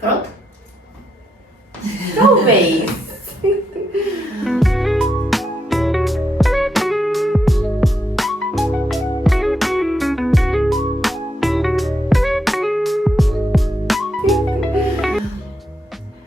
Pronto? Talvez.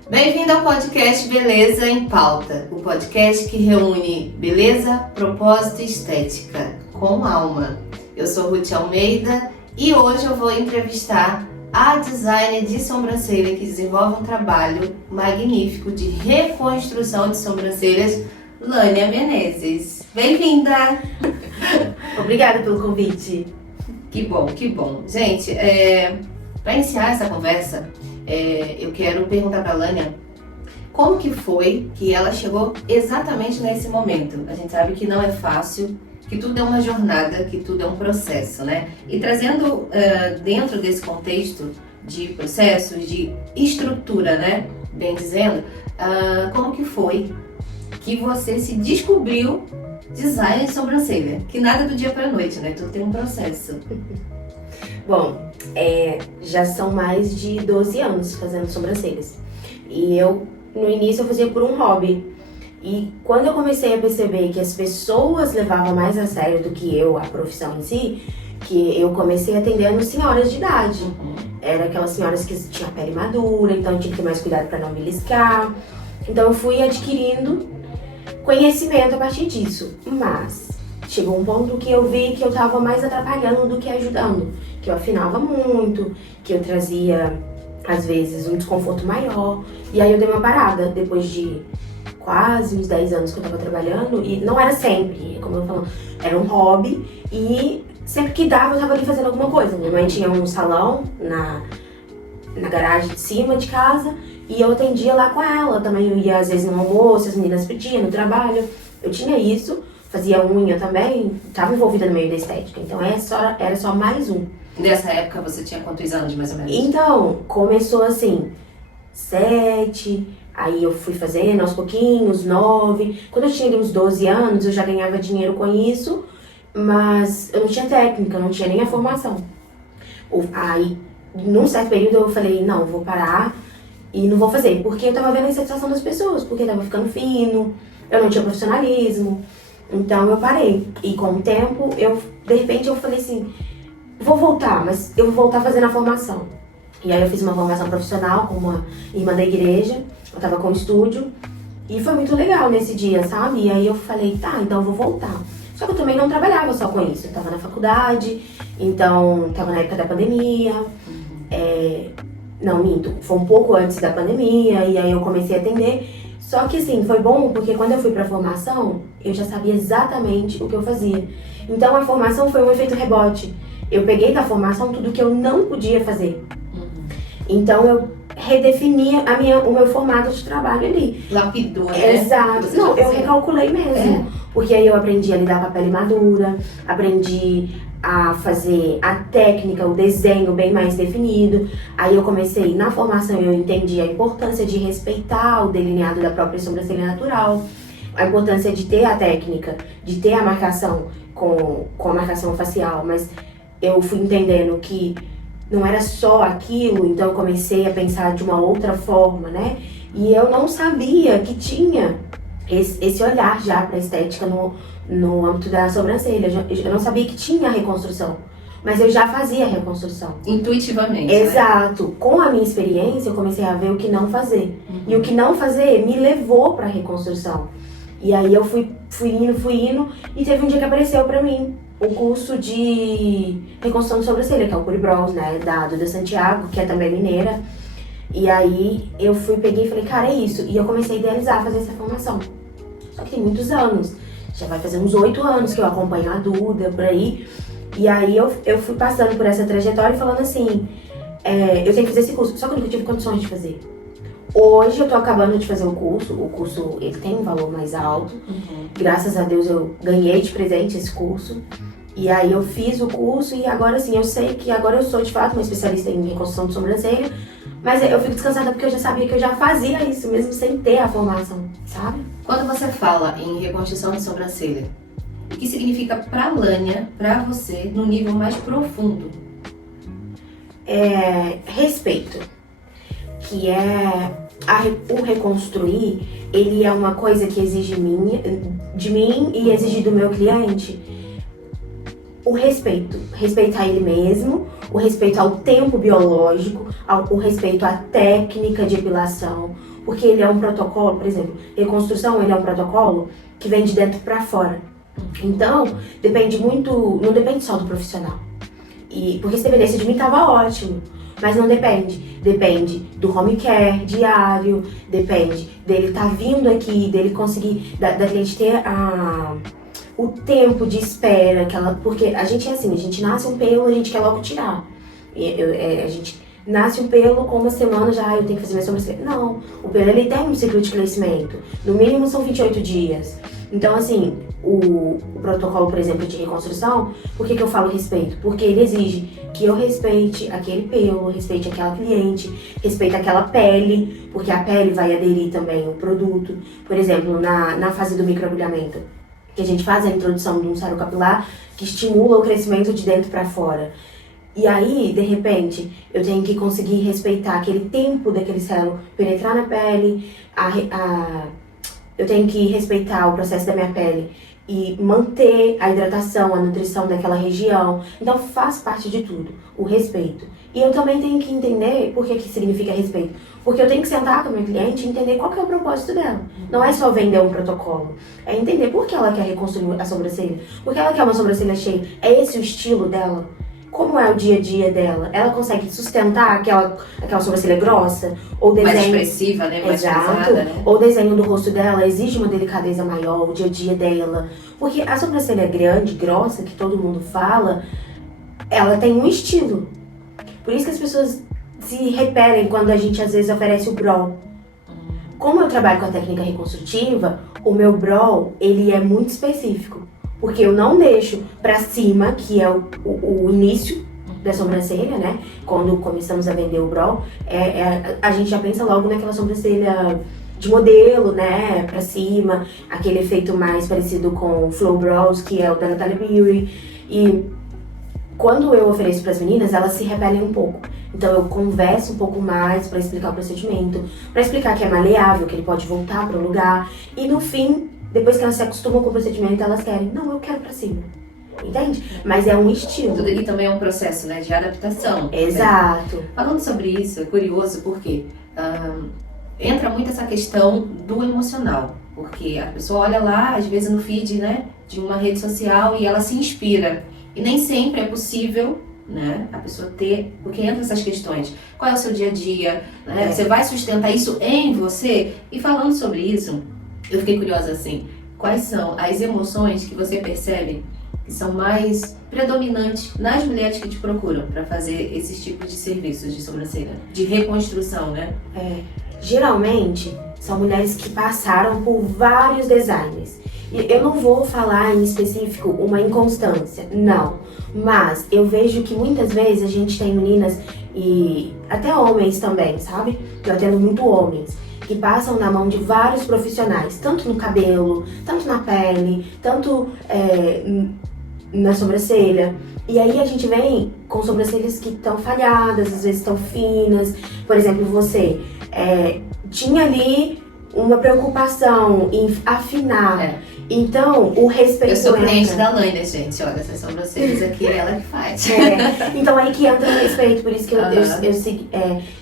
Bem-vindo ao podcast Beleza em Pauta, o podcast que reúne beleza, propósito e estética com alma. Eu sou Ruth Almeida e hoje eu vou entrevistar a designer de sobrancelha que desenvolve um trabalho magnífico de reconstrução de sobrancelhas, Lânia Menezes. Bem-vinda! Obrigada pelo convite. Que bom, que bom. Gente, para iniciar essa conversa, eu quero perguntar para a Lânia como que foi que ela chegou exatamente nesse momento. A gente sabe que não é fácil, que tudo é uma jornada, que tudo é um processo, né? E trazendo dentro desse contexto de processos, de estrutura, né? Bem dizendo, como que foi que você se descobriu designer de sobrancelha? Que nada do dia pra noite, né? Tudo tem um processo. Bom, já são mais de 12 anos fazendo sobrancelhas. E no início eu fazia por um hobby. E quando eu comecei a perceber que as pessoas levavam mais a sério do que eu, a profissão em si, que eu comecei atendendo senhoras de idade. Era aquelas senhoras que tinham a pele madura, então tinha que ter mais cuidado para não beliscar. Então eu fui adquirindo conhecimento a partir disso. Mas chegou um ponto que eu vi que eu estava mais atrapalhando do que ajudando. Que eu afinava muito, que eu trazia, às vezes, um desconforto maior. E aí eu dei uma parada, depois de quase uns 10 anos que eu tava trabalhando, e não era sempre, como eu falo, era um hobby, e sempre que dava eu tava ali fazendo alguma coisa. Minha mãe tinha um salão na garagem de cima de casa, e eu atendia lá com ela, também eu ia às vezes no almoço, as meninas pediam, no trabalho, eu tinha isso, fazia unha também, tava envolvida no meio da estética, então era só mais um. Nessa época você tinha quantos anos, mais ou menos? Então, começou assim, 7... Aí eu fui fazendo aos pouquinhos, 9. Quando eu tinha ali uns 12 anos, eu já ganhava dinheiro com isso, mas eu não tinha técnica, não tinha nem a formação. Aí, num certo período, eu falei, não, vou parar e não vou fazer, porque eu tava vendo a insatisfação das pessoas, porque tava ficando fino, eu não tinha profissionalismo, então eu parei. E com o tempo, de repente, eu falei assim, vou voltar, mas eu vou voltar fazendo a formação. E aí eu fiz uma formação profissional com uma irmã da igreja, eu tava com um estúdio, e foi muito legal nesse dia, sabe? E aí eu falei, tá, então eu vou voltar. Só que eu também não trabalhava só com isso, eu tava na faculdade, então tava na época da pandemia, não, minto, foi um pouco antes da pandemia, e aí eu comecei a atender. Só que assim, foi bom porque quando eu fui pra formação, eu já sabia exatamente o que eu fazia. Então a formação foi um efeito rebote. Eu peguei da formação tudo que eu não podia fazer. Então eu redefini o meu formato de trabalho ali. Lapidou, né? Exato. Não, eu recalculei mesmo. Porque aí eu aprendi a lidar com a pele madura, aprendi a fazer a técnica, o desenho bem mais definido. Aí eu comecei, na formação eu entendi a importância de respeitar o delineado da própria sobrancelha natural, a importância de ter a técnica, de ter a marcação com a marcação facial, mas eu fui entendendo que não era só aquilo, então eu comecei a pensar de uma outra forma, né? E eu não sabia que tinha esse olhar já para estética no âmbito da sobrancelha. Eu não sabia que tinha reconstrução, mas eu já fazia reconstrução. Intuitivamente, exato. Né? Com a minha experiência, eu comecei a ver o que não fazer. E o que não fazer me levou para reconstrução. E aí eu fui indo, e teve um dia que apareceu para mim o curso de reconstrução de sobrancelha, que é o Curibrows, né, da Duda Santiago, que é também mineira. E aí eu peguei e falei, cara, é isso. E eu comecei a idealizar, fazer essa formação. Só que tem muitos anos, já vai fazer uns 8 anos que eu acompanho a Duda, por aí. E aí eu fui passando por essa trajetória e falando assim, eu tenho que fazer esse curso, só que eu nunca tive condições de fazer. Hoje eu tô acabando de fazer o curso ele tem um valor mais alto. Graças a Deus eu ganhei de presente esse curso. E aí eu fiz o curso e agora sim, eu sei que agora eu sou de fato uma especialista em reconstrução de sobrancelha, mas eu fico descansada porque eu já sabia que eu já fazia isso mesmo sem ter a formação, sabe? Quando você fala em reconstrução de sobrancelha, o que significa pra Lânia, pra você, no nível mais profundo? Respeito. que é o reconstruir, ele é uma coisa que exige de mim e exige do meu cliente o respeito. Respeito a ele mesmo, o respeito ao tempo biológico, o respeito à técnica de epilação, porque ele é um protocolo, por exemplo, reconstrução, ele é um protocolo que vem de dentro para fora. Então, depende muito, não depende só do profissional. Porque se dependesse de mim, tava ótimo. Mas não depende. Depende do home care diário, depende dele estar vindo aqui, dele conseguir, da cliente ter o tempo de espera, porque a gente é assim, a gente nasce um pelo, a gente quer logo tirar. A gente nasce um pelo, com uma semana já, eu tenho que fazer minha sobrancelha. Não, o pelo ele tem um ciclo de crescimento. No mínimo são 28 dias. Então, assim, o protocolo, por exemplo, de reconstrução, por que eu falo respeito? Porque ele exige que eu respeite aquele pelo, respeite aquela cliente, respeite aquela pele, porque a pele vai aderir também ao produto. Por exemplo, na fase do microagulhamento, que a gente faz a introdução de um sérum capilar que estimula o crescimento de dentro para fora. E aí, de repente, eu tenho que conseguir respeitar aquele tempo daquele sérum penetrar na pele, eu tenho que respeitar o processo da minha pele e manter a hidratação, a nutrição daquela região. Então faz parte de tudo, o respeito. E eu também tenho que entender por que significa respeito. Porque eu tenho que sentar com a minha cliente e entender qual que é o propósito dela. Não é só vender um protocolo, é entender por que ela quer reconstruir a sobrancelha. Por que ela quer uma sobrancelha cheia. É esse o estilo dela? Como é o dia a dia dela? Ela consegue sustentar aquela sobrancelha grossa? Ou desenho... Mais expressiva, né? Mais Exato. pesada, né? Ou o desenho do rosto dela exige uma delicadeza maior, o dia a dia dela. Porque a sobrancelha grande, grossa, que todo mundo fala, ela tem um estilo. Por isso que as pessoas se repelem quando a gente às vezes oferece o brow. Como eu trabalho com a técnica reconstrutiva, o meu brow, ele é muito específico. Porque eu não deixo pra cima, que é o início da sobrancelha, né? Quando começamos a vender o brow, a gente já pensa logo naquela sobrancelha de modelo, né? Pra cima, aquele efeito mais parecido com o Flow Brows, que é o da Natalia Beauty. E quando eu ofereço pras meninas, elas se repelem um pouco. Então eu converso um pouco mais pra explicar o procedimento, pra explicar que é maleável, que ele pode voltar pro lugar. E no fim, depois que elas se acostumam com o procedimento, elas querem, não, eu quero pra cima. Entende? Mas é um estilo. E também é um processo, né, de adaptação. Exato. Né? Falando sobre isso, é curioso porque entra muito essa questão do emocional. Porque a pessoa olha lá, às vezes no feed, né, de uma rede social e ela se inspira. E nem sempre é possível, né, a pessoa ter, porque entra essas questões. Qual é o seu dia a dia? Né? Você vai sustentar isso em você? E falando sobre isso, eu fiquei curiosa assim, quais são as emoções que você percebe que são mais predominantes nas mulheres que te procuram para fazer esses tipos de serviços de sobrancelha, de reconstrução, né? Geralmente, são mulheres que passaram por vários designers. Eu não vou falar em específico uma inconstância, não. Mas eu vejo que muitas vezes a gente tem meninas e até homens também, sabe? Eu atendo muito homens que passam na mão de vários profissionais, tanto no cabelo, tanto na pele, tanto na sobrancelha. E aí a gente vem com sobrancelhas que estão falhadas, às vezes estão finas. Por exemplo, você tinha ali uma preocupação em afinar. Então, o respeito. Eu sou cliente da Laine, gente. Olha, essas sobrancelhas aqui, é ela que faz. Então, aí que entra o respeito. Por isso que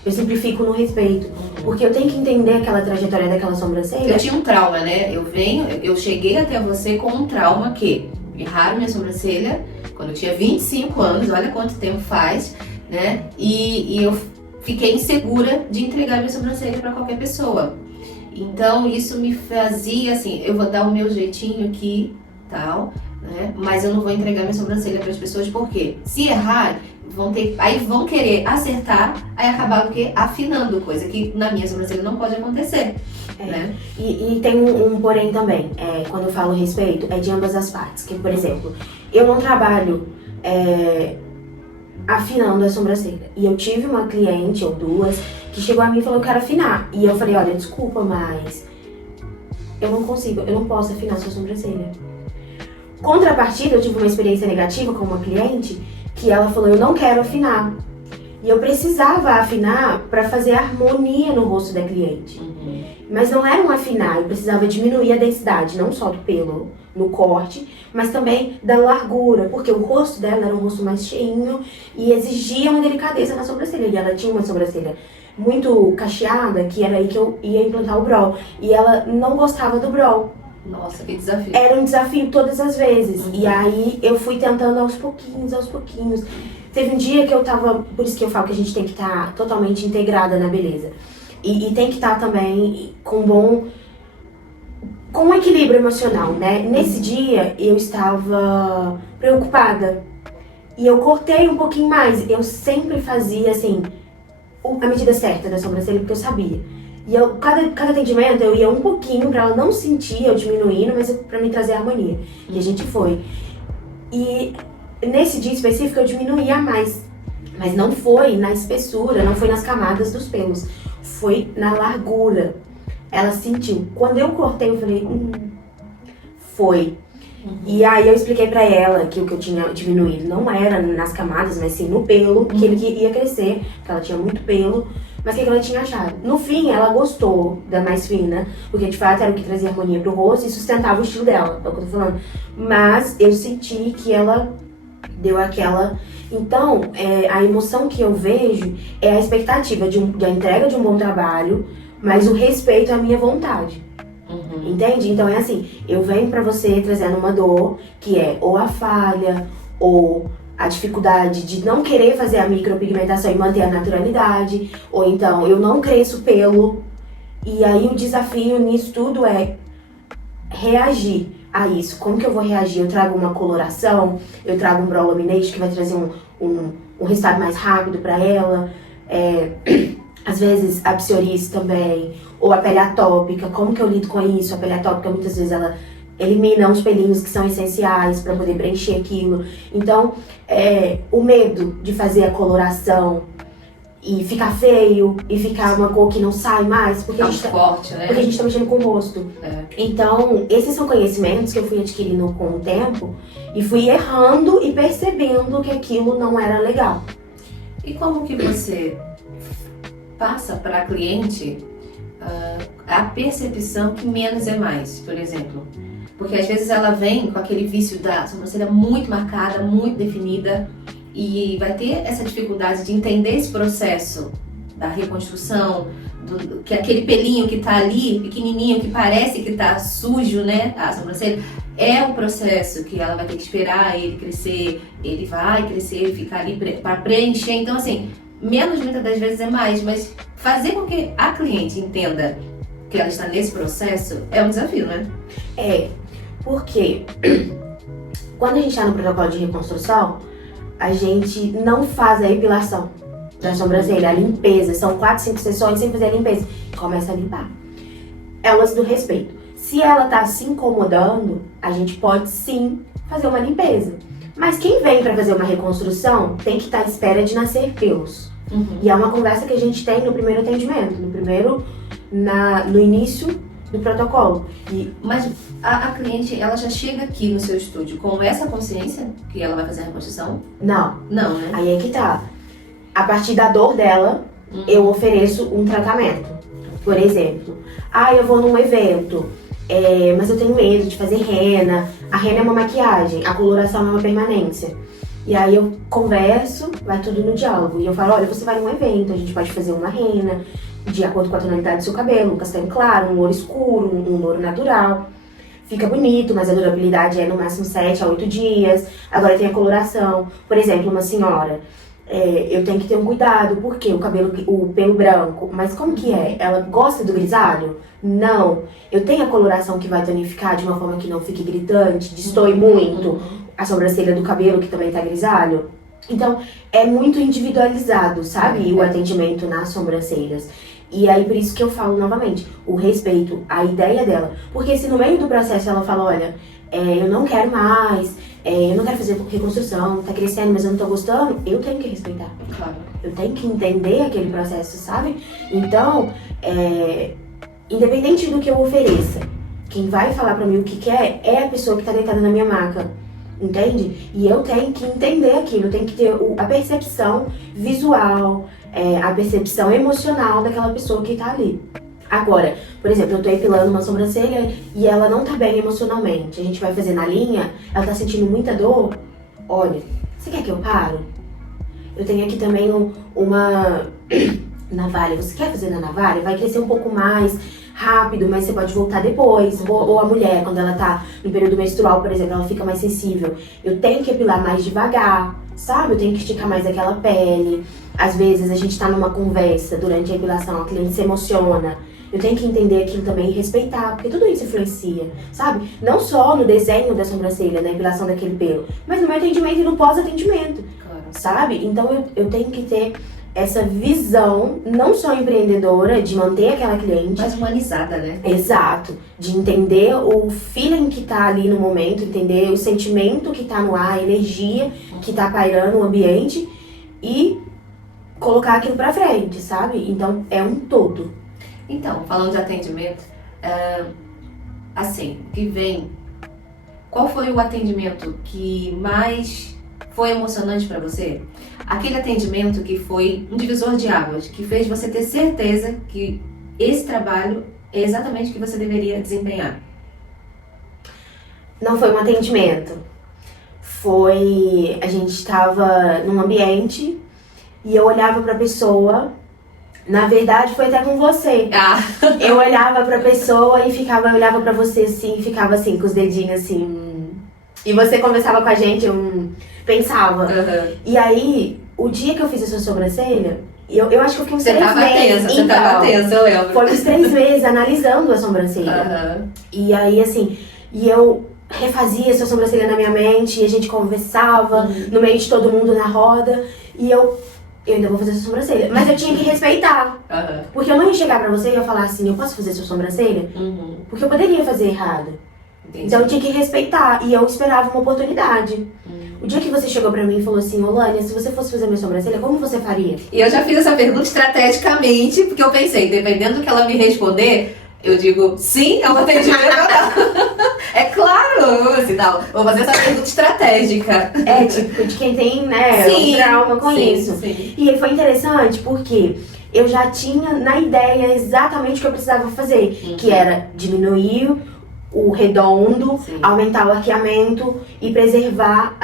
eu simplifico no respeito. Porque eu tenho que entender aquela trajetória daquela sobrancelha. Eu tinha um trauma, né? Eu cheguei até você com um trauma que erraram minha sobrancelha quando eu tinha 25 anos. Olha quanto tempo faz, né? E eu fiquei insegura de entregar minha sobrancelha para qualquer pessoa. Então isso me fazia assim, eu vou dar o meu jeitinho aqui, tal, né? Mas eu não vou entregar minha sobrancelha para as pessoas, porque se errar, aí vão querer acertar, aí acabar o quê? Afinando, coisa que na minha sobrancelha não pode acontecer. Né? E tem um porém também, quando eu falo respeito, é de ambas as partes. Que, por exemplo, eu não trabalho afinando a sobrancelha. E eu tive uma cliente ou duas que chegou a mim e falou, eu quero afinar. E eu falei, olha, desculpa, mas eu não consigo, eu não posso afinar sua sobrancelha. Contrapartida, eu tive uma experiência negativa com uma cliente que ela falou, eu não quero afinar. E eu precisava afinar para fazer harmonia no rosto da cliente. Mas não era um afinar, eu precisava diminuir a densidade, não só do pelo no corte, mas também da largura, porque o rosto dela era um rosto mais cheinho e exigia uma delicadeza na sobrancelha. E ela tinha uma sobrancelha muito cacheada, que era aí que eu ia implantar o brow. E ela não gostava do brow. Nossa, que desafio. Era um desafio todas as vezes. E aí eu fui tentando aos pouquinhos, aos pouquinhos. Teve um dia que eu tava... Por isso que eu falo que a gente tem que estar totalmente integrada na beleza. E tem que estar também com um equilíbrio emocional, né? Nesse dia eu estava preocupada. E eu cortei um pouquinho mais. Eu sempre fazia assim, a medida certa da sobrancelha, porque eu sabia. E eu, cada atendimento eu ia um pouquinho pra ela não sentir eu diminuindo, mas pra me trazer harmonia. E a gente foi. E nesse dia específico eu diminuía mais. Mas não foi na espessura, não foi nas camadas dos pelos. Foi na largura. Ela sentiu. Quando eu cortei, eu falei, foi. E aí eu expliquei pra ela que o que eu tinha diminuído não era nas camadas, mas sim no pelo, que ele ia crescer, porque ela tinha muito pelo. Mas o que ela tinha achado? No fim, ela gostou da mais fina, porque de fato era o que trazia harmonia pro rosto e sustentava o estilo dela, é o que eu tô falando. Mas eu senti que ela deu aquela... Então, a emoção que eu vejo é a expectativa da entrega de um bom trabalho, mas o respeito à minha vontade. Entende? Então é assim, eu venho pra você trazendo uma dor, que é ou a falha, ou a dificuldade de não querer fazer a micropigmentação e manter a naturalidade, ou então eu não cresço pelo. E aí o desafio nisso tudo é reagir a isso. Como que eu vou reagir? Eu trago uma coloração, eu trago um brow laminate que vai trazer um resultado mais rápido pra ela. Às vezes a psoríase também, ou a pele atópica, como que eu lido com isso? A pele atópica muitas vezes ela elimina uns pelinhos que são essenciais para poder preencher aquilo. Então, o medo de fazer a coloração e ficar feio, e ficar uma cor que não sai mais, porque a gente forte, né? Porque a gente tá mexendo com o rosto. Então, esses são conhecimentos que eu fui adquirindo com o tempo, e fui errando e percebendo que aquilo não era legal. E como que você passa para a cliente a percepção que menos é mais, por exemplo? Porque às vezes ela vem com aquele vício da sobrancelha muito marcada, muito definida, e vai ter essa dificuldade de entender esse processo da reconstrução, que aquele pelinho que tá ali, pequenininho, que parece que tá sujo, né, a sobrancelha, é o processo que ela vai ter que esperar ele crescer, ele vai crescer, ficar ali para preencher. Então assim, menos muitas das vezes é mais, mas fazer com que a cliente entenda que ela está nesse processo é um desafio, né? Porque quando a gente está no protocolo de reconstrução, a gente não faz a epilação da sobrancelha, a limpeza. São 4, 5 sessões sem fazer a limpeza. Começa a limpar. É o lance do respeito. Se ela tá se incomodando, a gente pode sim fazer uma limpeza. Mas quem vem para fazer uma reconstrução tem que estar à espera de nascer pelos. E é uma conversa que a gente tem no primeiro atendimento, no início do protocolo. Mas a cliente, ela já chega aqui no seu estúdio com essa consciência que ela vai fazer a reconstrução? Não. Não, né? Aí é que tá. A partir da dor dela, eu ofereço um tratamento. Por exemplo, eu vou num evento, mas eu tenho medo de fazer rena. A rena é uma maquiagem, a coloração é uma permanência. E aí eu converso, vai tudo no diálogo. E eu falo, olha, você vai num evento, a gente pode fazer uma rena de acordo com a tonalidade do seu cabelo, um castanho claro, um ouro escuro, um ouro natural. Fica bonito, mas a durabilidade é no máximo 7 a 8 dias. Agora tem a coloração. Por exemplo, uma senhora, eu tenho que ter um cuidado, porque o pelo branco, mas como que é? Ela gosta do grisalho? Não. Eu tenho a coloração que vai tonificar de uma forma que não fique gritante, destoe muito a sobrancelha do cabelo, que também tá grisalho. Então, é muito individualizado, sabe? O atendimento nas sobrancelhas. E aí, por isso que eu falo novamente, o respeito, a ideia dela. Porque se no meio do processo ela fala, olha, eu não quero mais, eu não quero fazer reconstrução, tá crescendo, mas eu não tô gostando, eu tenho que respeitar. Claro. Eu tenho que entender aquele processo, sabe? Então, independente do que eu ofereça, quem vai falar pra mim o que quer é a pessoa que tá deitada na minha maca. entende? E eu tenho que entender aquilo, eu tenho que ter a percepção visual, a percepção emocional daquela pessoa que tá ali. Agora, por exemplo, eu tô epilando uma sobrancelha e ela não tá bem emocionalmente. A gente vai fazer na linha, ela tá sentindo muita dor. Olha, você quer que eu paro? Eu tenho aqui também uma navalha. Você quer fazer na navalha? Vai crescer um pouco mais rápido, mas você pode voltar depois. Ou a mulher, quando ela tá no período menstrual, por exemplo, ela fica mais sensível. Eu tenho que epilar mais devagar, sabe? Eu tenho que esticar mais aquela pele. Às vezes a gente tá numa conversa durante a epilação, a cliente se emociona. Eu tenho que entender aquilo também e respeitar, porque tudo isso influencia, sabe? Não só no desenho da sobrancelha, na epilação daquele pelo, mas no meu atendimento e no pós-atendimento, Claro. sabe? Então eu tenho que ter essa visão, não só empreendedora, de manter aquela cliente. Mais humanizada, né? Exato. De entender o feeling que tá ali no momento, entender o sentimento que tá no ar, a energia que tá pairando o ambiente e colocar aquilo pra frente, sabe? Então é um todo. Então, falando de atendimento, assim, o que vem, qual foi o atendimento que mais foi emocionante para você? Aquele atendimento que foi um divisor de águas, que fez você ter certeza que esse trabalho é exatamente o que você deveria desempenhar. Não foi um atendimento. A gente estava num ambiente e eu olhava pra pessoa. Na verdade, foi até com você. Eu olhava pra pessoa e eu olhava pra você assim, e ficava assim, com os dedinhos assim. E você conversava com a gente, eu pensava. Uhum. E aí, o dia que eu fiz a sua sobrancelha, eu acho que eu fiquei uns Você 3 tava meses. tensa, você tava tensa, eu lembro. Foi uns 3 meses analisando a sobrancelha. Uhum. E aí, assim, eu refazia a sua sobrancelha na minha mente, e a gente conversava no meio de todo mundo na roda. E eu ainda vou fazer sua sobrancelha. Mas eu tinha que respeitar. Uhum. Porque eu não ia chegar pra você e ia falar assim, eu posso fazer sua sobrancelha? Uhum. Porque eu poderia fazer errado. Entendi. Então eu tinha que respeitar. E eu esperava uma oportunidade. O dia que você chegou pra mim e falou assim, Olânia, se você fosse fazer minha sobrancelha, como você faria? E eu já fiz essa pergunta estrategicamente, porque eu pensei, dependendo do que ela me responder, eu digo, sim, é um atendimento ou não. É claro, assim, não, vou fazer essa pergunta estratégica. É, tipo, de quem tem, né, Sim, um trauma com sim, isso. sim. E foi interessante porque eu já tinha na ideia exatamente o que eu precisava fazer, que era diminuir o redondo, Sim. aumentar o arqueamento e preservar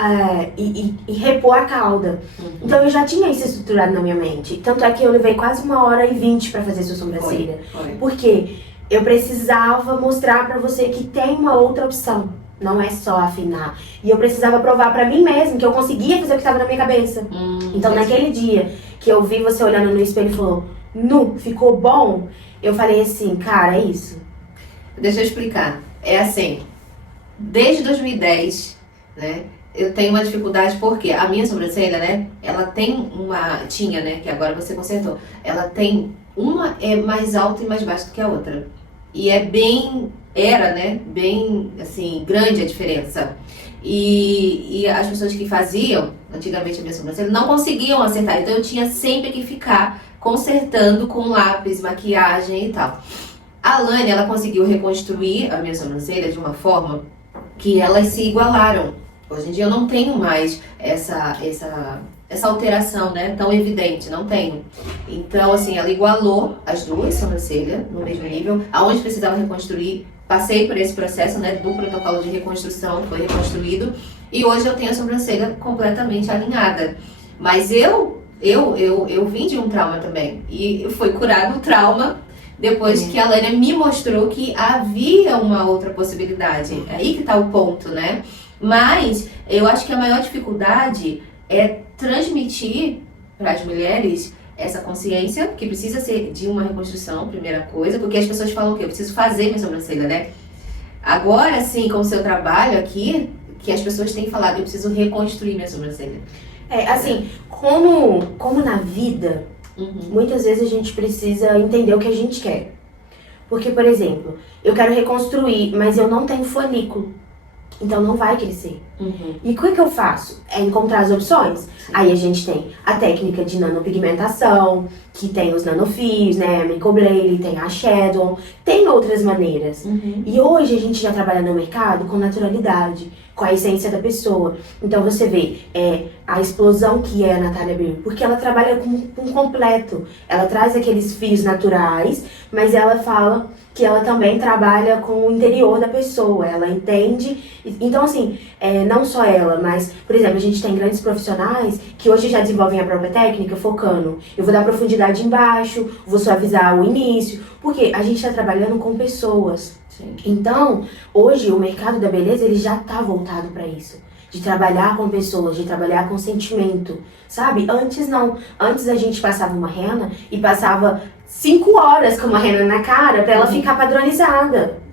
e repor a cauda. Então eu já tinha isso estruturado na minha mente. Tanto é que eu levei quase 1h20 pra fazer sua sobrancelha. Foi. Porque eu precisava mostrar pra você que tem uma outra opção. Não é só afinar. E eu precisava provar pra mim mesma que eu conseguia fazer o que estava na minha cabeça. Então naquele dia que eu vi você olhando no espelho e falou, Nu, ficou bom? Eu falei assim, cara, é isso. Deixa eu explicar. É assim, desde 2010, né, eu tenho uma dificuldade porque a minha sobrancelha, né, ela tem tinha, né, que agora você consertou, ela tem uma é mais alta e mais baixa do que a outra. E era, né, bem, assim, grande a diferença. E as pessoas que faziam, antigamente a minha sobrancelha, não conseguiam acertar. Então eu tinha sempre que ficar consertando com lápis, maquiagem e tal. A Alane, ela conseguiu reconstruir a minha sobrancelha de uma forma que elas se igualaram. Hoje em dia eu não tenho mais essa alteração, né, tão evidente, não tenho. Então, assim, ela igualou as duas sobrancelhas no mesmo nível. Aonde precisava reconstruir, passei por esse processo, né, do protocolo de reconstrução, foi reconstruído. E hoje eu tenho a sobrancelha completamente alinhada. Mas eu vim de um trauma também. E foi curado o trauma depois que a Alane me mostrou que havia uma outra possibilidade. É aí que tá o ponto, né? Mas eu acho que a maior dificuldade é transmitir para as mulheres essa consciência que precisa ser de uma reconstrução, primeira coisa, porque as pessoas falam o quê? Eu preciso fazer minha sobrancelha, né? Agora sim, com o seu trabalho aqui, que as pessoas têm falado, eu preciso reconstruir minha sobrancelha. Assim, como na vida, muitas vezes a gente precisa entender o que a gente quer. Porque, por exemplo, eu quero reconstruir, mas eu não tenho folículo. Então não vai crescer. E o que eu faço? É encontrar as opções. Sim. Aí a gente tem a técnica de nanopigmentação, que tem os nanofios, né? A microblade, tem a shadow, tem outras maneiras. E hoje a gente já trabalha no mercado com naturalidade, com a essência da pessoa. Então você vê a explosão que é a Natália Beer, porque ela trabalha com completo. Ela traz aqueles fios naturais, mas ela fala que ela também trabalha com o interior da pessoa, ela entende. Então, assim, não só ela, mas, por exemplo, a gente tem grandes profissionais que hoje já desenvolvem a própria técnica focando. Eu vou dar profundidade embaixo, vou suavizar o início, porque a gente está trabalhando com pessoas. Sim. Então, hoje o mercado da beleza ele já está voltado para isso. De trabalhar com pessoas, de trabalhar com sentimento, sabe? Antes não. Antes a gente passava uma rena e passava 5 horas com uma rena na cara pra ela ficar padronizada.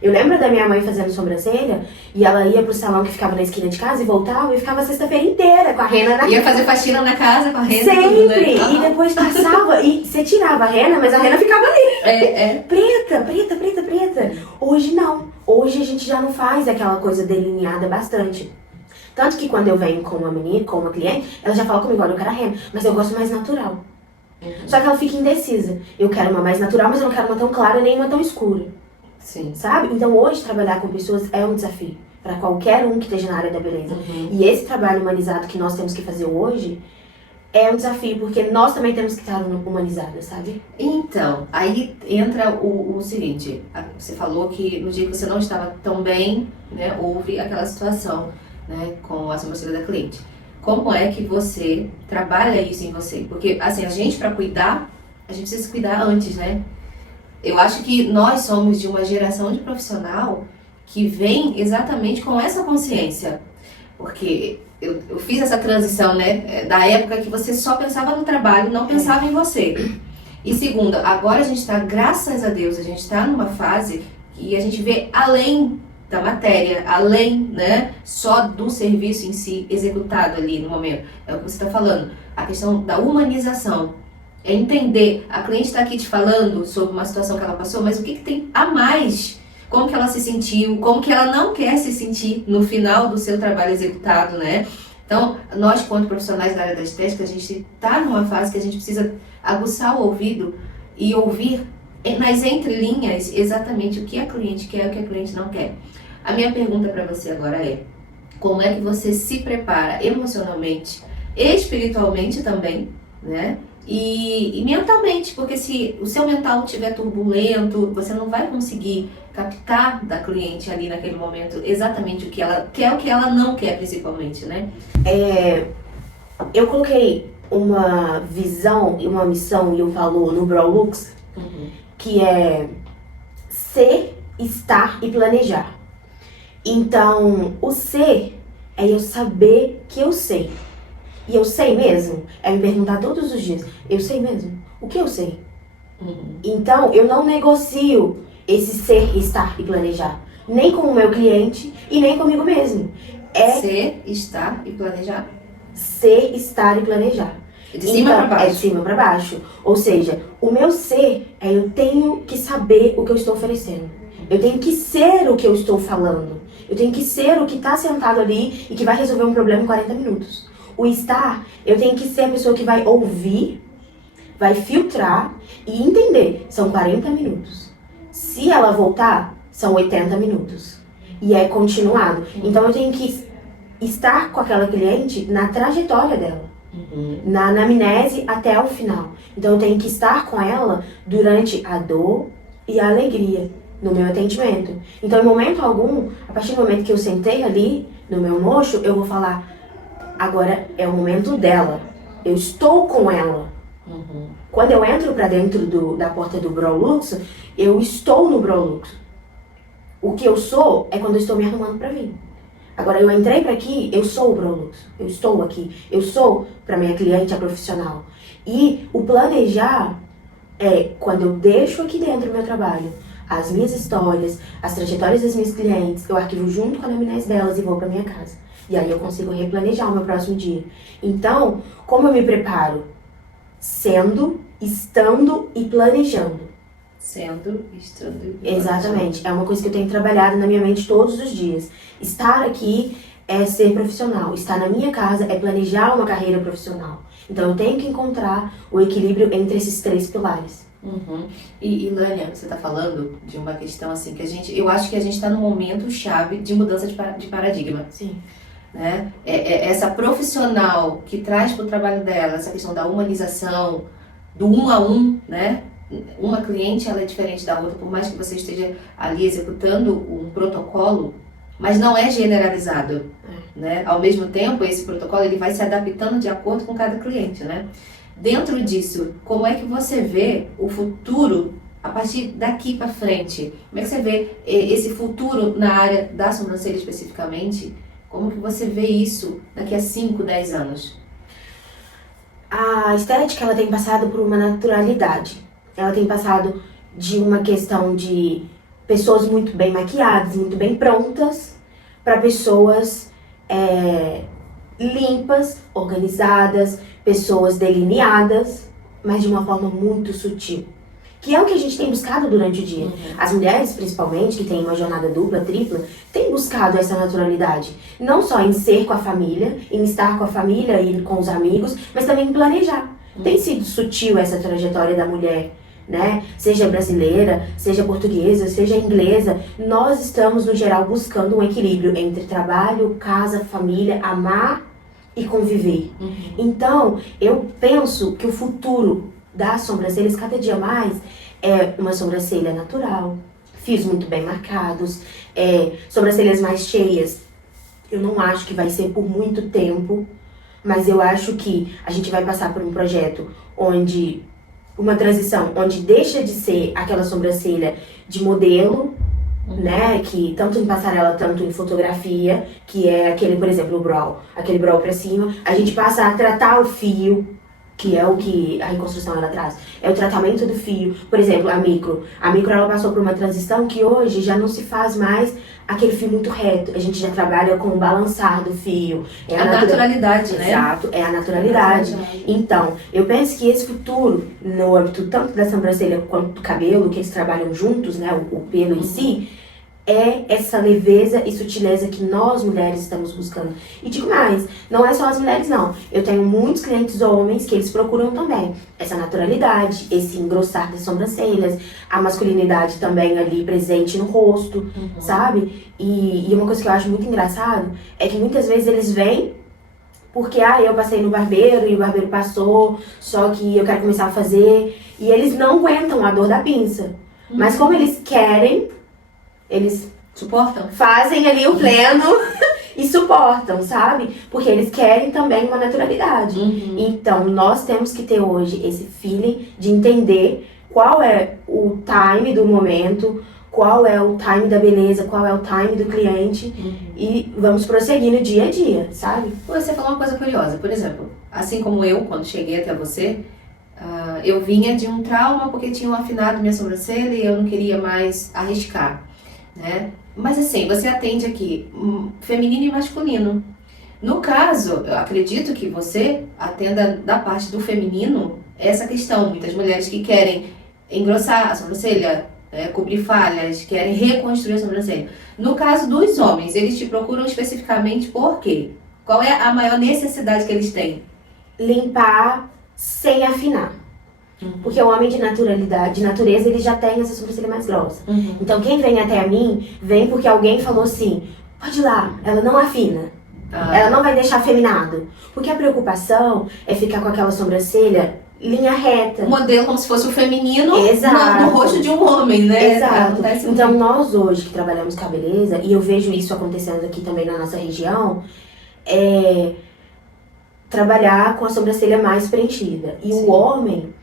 Eu lembro da minha mãe fazendo sobrancelha e ela ia pro salão que ficava na esquina de casa e voltava e ficava a sexta-feira inteira com a rena na cara. Ia fazer faxina na casa com a rena. Sempre! Tudo, né? E depois passava e você tirava a rena, mas a rena ficava ali. Preta. Hoje não. Hoje a gente já não faz aquela coisa delineada bastante. Tanto que quando eu venho com uma menina, com uma cliente, ela já fala comigo, olha, eu quero a rena, mas eu gosto mais natural. Só que ela fica indecisa. Eu quero uma mais natural, mas eu não quero uma tão clara nem uma tão escura. Sim. Sabe? Então hoje trabalhar com pessoas é um desafio. Para qualquer um que esteja na área da beleza. E esse trabalho humanizado que nós temos que fazer hoje é um desafio, porque nós também temos que estar humanizadas, sabe? Então, aí entra o seguinte, você falou que no dia que você não estava tão bem, né, houve aquela situação, né, com a sobrancelha da cliente. Como é que você trabalha isso em você? Porque, assim, a gente para cuidar, a gente precisa se cuidar antes, né? Eu acho que nós somos de uma geração de profissional que vem exatamente com essa consciência. Porque eu fiz essa transição, né, da época que você só pensava no trabalho, não pensava em você. E segundo, agora a gente está, graças a Deus, a gente está numa fase que a gente vê além da matéria, além, né, só do serviço em si executado ali no momento. É o que você está falando, a questão da humanização. É entender, a cliente está aqui te falando sobre uma situação que ela passou, mas o que tem a mais? Como que ela se sentiu, como que ela não quer se sentir no final do seu trabalho executado, né? Então, nós, quanto profissionais da área da estética, a gente está numa fase que a gente precisa aguçar o ouvido e ouvir nas entrelinhas exatamente o que a cliente quer e o que a cliente não quer. A minha pergunta para você agora é, como é que você se prepara emocionalmente, espiritualmente também, né? E mentalmente, porque se o seu mental estiver turbulento, você não vai conseguir captar da cliente ali naquele momento exatamente o que ela quer, o que ela não quer, principalmente, né? Eu coloquei uma visão e uma missão e um valor no Brow Looks, que é ser, estar e planejar. Então, o ser é eu saber que eu sei. E eu sei mesmo? É me perguntar todos os dias, eu sei mesmo? O que eu sei? Então, eu não negocio esse ser, estar e planejar. Nem com o meu cliente e nem comigo mesmo. Ser, estar e planejar? Ser, estar e planejar. De cima para baixo. É de cima para baixo. Ou seja, o meu ser é eu tenho que saber o que eu estou oferecendo. Eu tenho que ser o que eu estou falando. Eu tenho que ser o que está sentado ali e que vai resolver um problema em 40 minutos. O estar, eu tenho que ser a pessoa que vai ouvir, vai filtrar e entender. São 40 minutos. Se ela voltar, são 80 minutos. E é continuado. Então eu tenho que estar com aquela cliente na trajetória dela. Na anamnese até o final. Então eu tenho que estar com ela durante a dor e a alegria no meu atendimento. Então em momento algum, a partir do momento que eu sentei ali no meu mocho, eu vou falar, agora é o momento dela. Eu estou com ela. Quando eu entro pra dentro da porta do Brow Lux, eu estou no Brow Lux. O que eu sou é quando eu estou me arrumando pra vir. Agora, eu entrei pra aqui, eu sou o Brow Lux. Eu estou aqui. Eu sou pra minha cliente, a profissional. E o planejar é quando eu deixo aqui dentro o meu trabalho, as minhas histórias, as trajetórias das minhas clientes, eu arquivo junto com a anamnese delas e vou pra minha casa. E aí eu consigo replanejar o meu próximo dia. Então, como eu me preparo? Sendo, estando e planejando. Sendo, estando e planejando. Exatamente. É uma coisa que eu tenho trabalhado na minha mente todos os dias. Estar aqui é ser profissional. Estar na minha casa é planejar uma carreira profissional. Então eu tenho que encontrar o equilíbrio entre esses 3 pilares. Uhum. E Lânia, você está falando de uma questão assim que eu acho que a gente está num momento chave de mudança de paradigma. Sim. Né? Essa profissional que traz para o trabalho dela essa questão da humanização, do um a um, né? Uma cliente ela é diferente da outra, por mais que você esteja ali executando um protocolo, mas não é generalizado, né? Ao mesmo tempo, esse protocolo ele vai se adaptando de acordo com cada cliente, né? Dentro disso, como é que você vê o futuro a partir daqui para frente? Como é que você vê esse futuro na área da sobrancelha especificamente? Como que você vê isso daqui a 5, 10 anos? A estética, ela tem passado por uma naturalidade. Ela tem passado de uma questão de pessoas muito bem maquiadas, muito bem prontas, para pessoas limpas, organizadas, pessoas delineadas, mas de uma forma muito sutil. Que é o que a gente tem buscado durante o dia. As mulheres, principalmente, que têm uma jornada dupla, tripla, têm buscado essa naturalidade. Não só em ser com a família, em estar com a família e com os amigos, mas também em planejar. Tem sido sutil essa trajetória da mulher, né? Seja brasileira, seja portuguesa, seja inglesa. Nós estamos, no geral, buscando um equilíbrio entre trabalho, casa, família, amar e conviver. Então, eu penso que o futuro das sobrancelhas, cada dia mais, é uma sobrancelha natural, fios muito bem marcados, sobrancelhas mais cheias. Eu não acho que vai ser por muito tempo, mas eu acho que a gente vai passar por um projeto onde, uma transição, onde deixa de ser aquela sobrancelha de modelo, né, que tanto em passarela, tanto em fotografia, que é aquele, por exemplo, o brow, aquele brow pra cima, a gente passa a tratar o fio, que é o que a reconstrução ela traz. É o tratamento do fio. Por exemplo, a micro. A micro ela passou por uma transição que hoje já não se faz mais aquele fio muito reto. A gente já trabalha com o balançar do fio. É a naturalidade, né? Exato, é a naturalidade. Então, eu penso que esse futuro, no âmbito tanto da sobrancelha quanto do cabelo, que eles trabalham juntos, né, o pelo em si, é essa leveza e sutileza que nós mulheres estamos buscando. E digo mais, não é só as mulheres não. Eu tenho muitos clientes homens que eles procuram também essa naturalidade, esse engrossar das sobrancelhas, a masculinidade também ali presente no rosto, sabe? E uma coisa que eu acho muito engraçado é que muitas vezes eles vêm porque, eu passei no barbeiro e o barbeiro passou, só que eu quero começar a fazer, e eles não aguentam a dor da pinça. Mas como eles querem, eles suportam, fazem ali o pleno e suportam, sabe? Porque eles querem também uma naturalidade. Então, nós temos que ter hoje esse feeling de entender qual é o time do momento, qual é o time da beleza, qual é o time do cliente e vamos prosseguir no dia a dia, sabe? Você falou uma coisa curiosa, por exemplo, assim como eu, quando cheguei até você, eu vinha de um trauma porque tinham afinado minha sobrancelha e eu não queria mais arriscar, né? Mas assim, você atende aqui feminino e masculino. No caso, eu acredito que você atenda da parte do feminino essa questão. Muitas mulheres que querem engrossar a sobrancelha, cobrir falhas, querem reconstruir a sobrancelha. No caso dos homens, eles te procuram especificamente por quê? Qual é a maior necessidade que eles têm? Limpar sem afinar. Porque o homem de natureza, ele já tem essa sobrancelha mais grossa. Então quem vem até mim, vem porque alguém falou assim, pode ir lá, ela não afina. Ela não vai deixar afeminado. Porque a preocupação é ficar com aquela sobrancelha linha reta. O modelo como se fosse o feminino no rosto de um homem, né? Exato. Então nós hoje que trabalhamos com a beleza, e eu vejo isso acontecendo aqui também na nossa região, trabalhar com a sobrancelha mais preenchida. E o homem,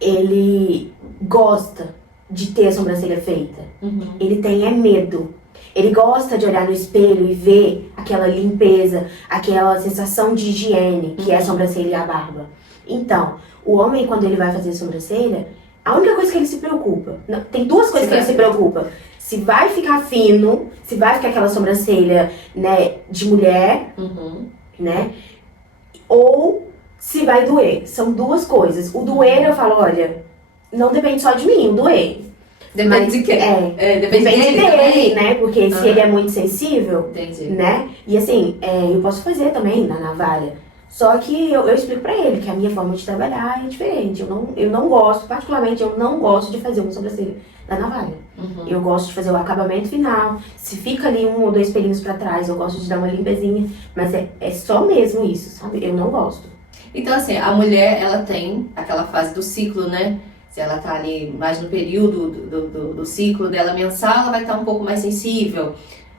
ele gosta de ter a sobrancelha feita. Ele tem medo. Ele gosta de olhar no espelho e ver aquela limpeza, aquela sensação de higiene, que é a sobrancelha e a barba. Então, o homem, quando ele vai fazer sobrancelha, a única coisa que ele se preocupa, tem duas coisas que ele se preocupa. Se vai ficar fino, se vai ficar aquela sobrancelha, né, de mulher, né, ou se vai doer. São duas coisas. O doer, eu falo, olha, não depende só de mim, o doer. Depende de quem? Depende dele, né? Porque se ele é muito sensível, Entendi. né? E assim, eu posso fazer também na navalha. Só que eu explico pra ele que a minha forma de trabalhar é diferente. Eu não gosto, particularmente, eu não gosto de fazer uma sobrancelha da navalha. Eu gosto de fazer o acabamento final. Se fica ali 1 ou 2 pelinhos pra trás, eu gosto de dar uma limpezinha. Mas é só mesmo isso, sabe? Eu não gosto. Então, assim, a mulher, ela tem aquela fase do ciclo, né? Se ela tá ali mais no período do ciclo dela mensal, ela vai estar um pouco mais sensível.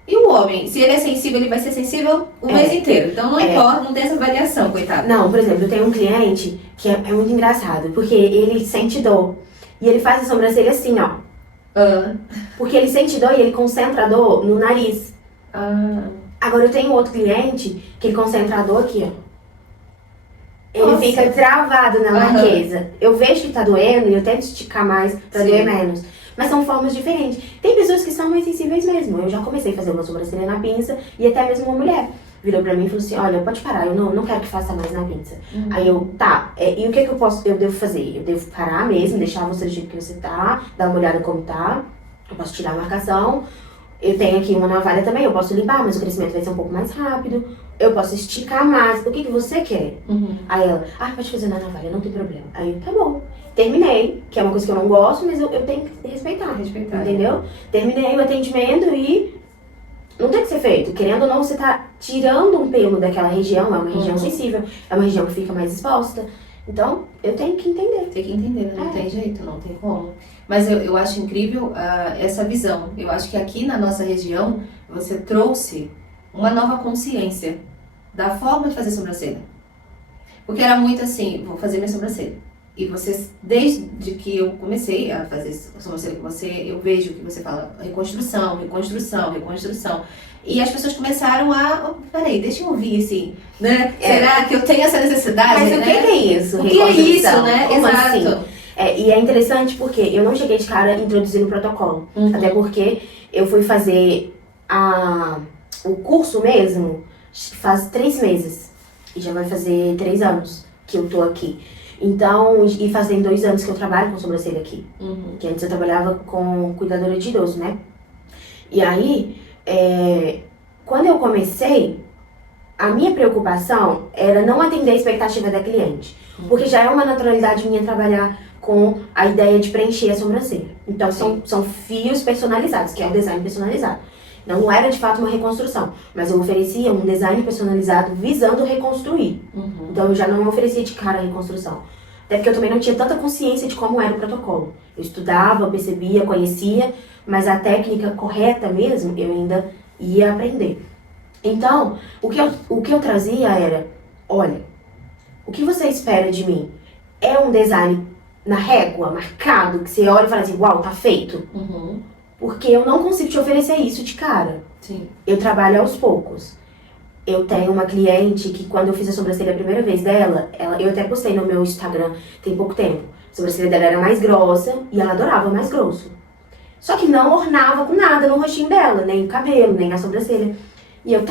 E o homem, se ele é sensível, ele vai ser sensível o mês inteiro. Então não importa, não tem essa variação, coitado. Não, por exemplo, eu tenho um cliente que é muito engraçado, porque ele sente dor. E ele faz a sobrancelha assim, ó. Porque ele sente dor e ele concentra a dor no nariz. Agora eu tenho outro cliente que ele concentra a dor aqui, ó. Ele fica travado na marquesa. Eu vejo que tá doendo e eu tento esticar mais pra doer menos. Mas são formas diferentes. Tem pessoas que são mais sensíveis mesmo. Eu já comecei a fazer uma sobrancelha na pinça e até mesmo uma mulher virou pra mim e falou assim, olha, pode parar, eu não quero que faça mais na pinça. Aí eu, tá, e o que eu devo fazer? Eu devo parar mesmo, deixar você do jeito que você tá, dar uma olhada como tá, eu posso tirar a marcação. Eu tenho aqui uma navalha também, eu posso limpar, mas o crescimento vai ser um pouco mais rápido. Eu posso esticar mais. O que você quer? Aí ela, pode fazer na navalha, não tem problema. Aí eu, tá bom. Terminei, que é uma coisa que eu não gosto, mas eu tenho que respeitar. Entendeu? Terminei o atendimento e não tem que ser feito. Querendo ou não, você tá tirando um pelo daquela região, é uma região sensível, é uma região que fica mais exposta. Então, eu tenho que entender. Tem que entender, não tem jeito, não tem como. Mas eu acho incrível essa visão. Eu acho que aqui na nossa região, você trouxe uma nova consciência da forma de fazer sobrancelha. Porque era muito assim, vou fazer minha sobrancelha. E você, desde que eu comecei a fazer sobrancelha com você, eu vejo que você fala reconstrução, reconstrução, reconstrução. E as pessoas começaram peraí, deixa eu ouvir assim, né? Será que eu tenho essa necessidade? Mas né? o que é isso? O que é isso, né? Como Exato. Assim? E é interessante porque eu não cheguei de cara introduzindo o protocolo. Até porque eu fui fazer o curso mesmo faz 3 meses. E já vai fazer 3 anos que eu tô aqui. Então, e fazem 2 anos que eu trabalho com sobrancelha aqui. Que antes eu trabalhava com cuidadora de idoso, né? E aí, quando eu comecei, a minha preocupação era não atender a expectativa da cliente. Porque já é uma naturalidade minha trabalhar com a ideia de preencher a sobrancelha. Então, são fios personalizados, que é o design personalizado. Não era de fato uma reconstrução, mas eu oferecia um design personalizado visando reconstruir. Então eu já não oferecia de cara a reconstrução. Até porque eu também não tinha tanta consciência de como era o protocolo. Eu estudava, percebia, conhecia, mas a técnica correta mesmo eu ainda ia aprender. Então, o que eu trazia era, olha, o que você espera de mim? É um design na régua, marcado, que você olha e fala assim, uau, tá feito? Porque eu não consigo te oferecer isso de cara. Eu trabalho aos poucos. Eu tenho uma cliente que quando eu fiz a sobrancelha a primeira vez dela, eu até postei no meu Instagram tem pouco tempo. A sobrancelha dela era mais grossa e ela adorava mais grosso. Só que não ornava com nada no rostinho dela, nem o cabelo, nem a sobrancelha. E eu,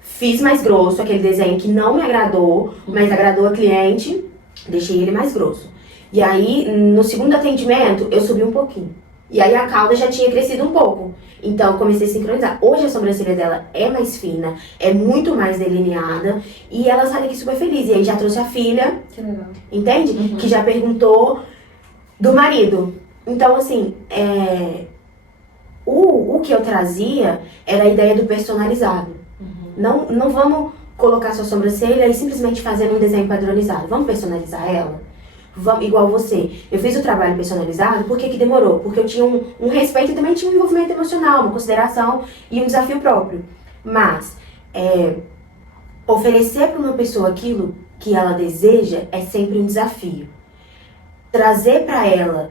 fiz mais grosso, aquele desenho que não me agradou, mas agradou a cliente, deixei ele mais grosso. E aí, no segundo atendimento, eu subi um pouquinho. E aí a cauda já tinha crescido um pouco. Então eu comecei a sincronizar. Hoje a sobrancelha dela é mais fina, é muito mais delineada. E ela sai daqui super feliz. E aí já trouxe a filha. Que legal. Entende? Que já perguntou do marido. Então assim, o que eu trazia era a ideia do personalizado. Não vamos colocar sua sobrancelha e simplesmente fazer um desenho padronizado. Vamos personalizar ela? Igual você. Eu fiz o trabalho personalizado, por que demorou? Porque eu tinha um respeito e também tinha um envolvimento emocional, uma consideração e um desafio próprio. Mas, oferecer para uma pessoa aquilo que ela deseja é sempre um desafio. Trazer para ela,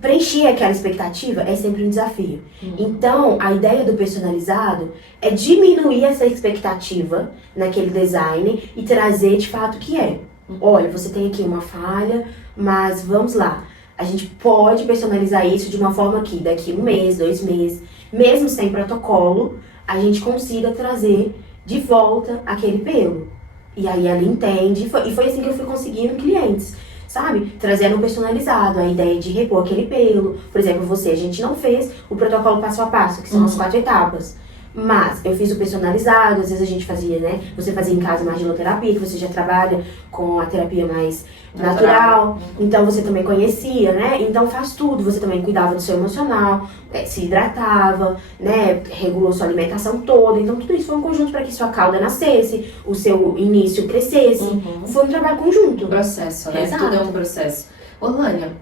preencher aquela expectativa é sempre um desafio. Então, a ideia do personalizado é diminuir essa expectativa naquele design e trazer de fato o que é. Olha, você tem aqui uma falha, mas vamos lá. A gente pode personalizar isso de uma forma que daqui 1 mês, 2 meses, mesmo sem protocolo, a gente consiga trazer de volta aquele pelo. E aí ela entende, e foi assim que eu fui conseguindo clientes, sabe? Trazendo personalizado, a ideia de repor aquele pelo. Por exemplo, a gente não fez o protocolo passo a passo, que são as 4 etapas. Mas eu fiz o personalizado, às vezes a gente fazia, né? Você fazia em casa uma argiloterapia, que você já trabalha com a terapia mais natural. Então você também conhecia, né? Então faz tudo. Você também cuidava do seu emocional, se hidratava, né? Regulou sua alimentação toda. Então tudo isso foi um conjunto para que sua cauda nascesse, o seu início crescesse. Foi um trabalho conjunto. Um processo, né? Exato. Tudo é um processo. Ô, Lânia,